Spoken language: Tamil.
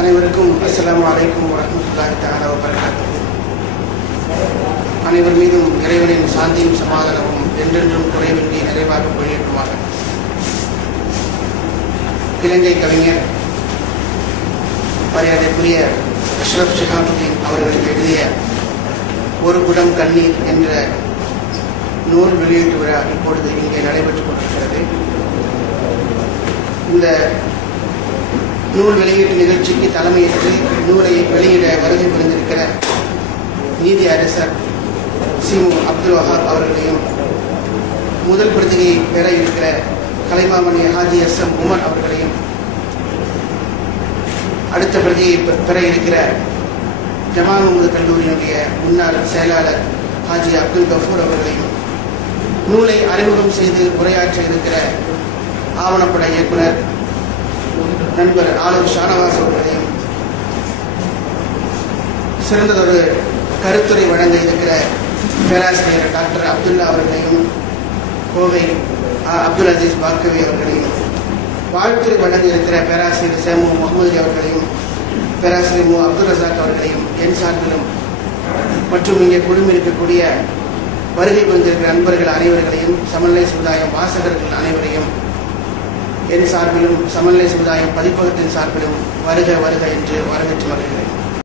அனைவருக்கும் அஸ்ஸலாமு அலைக்கும் வரஹ்மத்துல்லாஹி தஆலா வ பரகாத்துஹு. அனைவர் மீதும் இறைவனின் சாந்தியும் சமாதானமும் என்றென்றும் குறைவின்றி நிறைவாக பொழியட்டுமாக. இலங்கை கவிஞர் மரியாதைக்குரிய அஷ்ரப் ஷிஹாபுதீன் அவர்களுக்கு எழுதிய ஒரு குடம் கண்ணீர் என்ற நூல் வெளியீட்டு விழா இப்பொழுது இங்கே நடைபெற்றுக் கொண்டிருக்கிறது. இந்த நூல் வெளியீட்டு நிகழ்ச்சிக்கு தலைமையேற்று நூலை வெளியிட வருகை புரிந்திருக்கிற நீதி அரசர் சிமு அப்துல் வஹாப் அவர்களையும், முதல் பிரதியை பெற இருக்கிற கலைமாமணி ஹாஜி எஸ்.எம். உமர் அவர்களையும், அடுத்த பிரதியை பெற இருக்கிற ஜமால் முகமது கல்லூரியினுடைய முன்னாள் செயலாளர் ஹாஜி அப்துல் கஃபூர் அவர்களையும், நூலை அறிமுகம் செய்து உரையாற்ற இருக்கிற ஆவணப்பட இயக்குனர் நண்பர் ஆளுநர் ஷானவாஸ் அவர்களையும், சிறந்ததொரு கருத்துரை வழங்க இருக்கிற பேராசிரியர் டாக்டர் அப்துல்லா அவர்களையும், கோவை அப்துல் அஜீஸ் பாக்கவி அவர்களையும், வாழ்த்துறை வழங்க இருக்கிற பேராசிரியர் சேமு முகமது அவர்களையும், பேராசிரியர் மு அப்துல் ரசாக் அவர்களையும் என் சார்பிலும், மற்றும் இங்கே குழுமிருக்கக்கூடிய வருகை வந்திருக்கிற நண்பர்கள் அனைவர்களையும், சமநிலை சமுதாயம் வாசகர்கள் அனைவரையும் என் சார்பிலும், சமநிலை சமுதாயம் பதிப்பகத்தின் சார்பிலும் வருக வருக என்று வரவேற்று வருகிறேன்.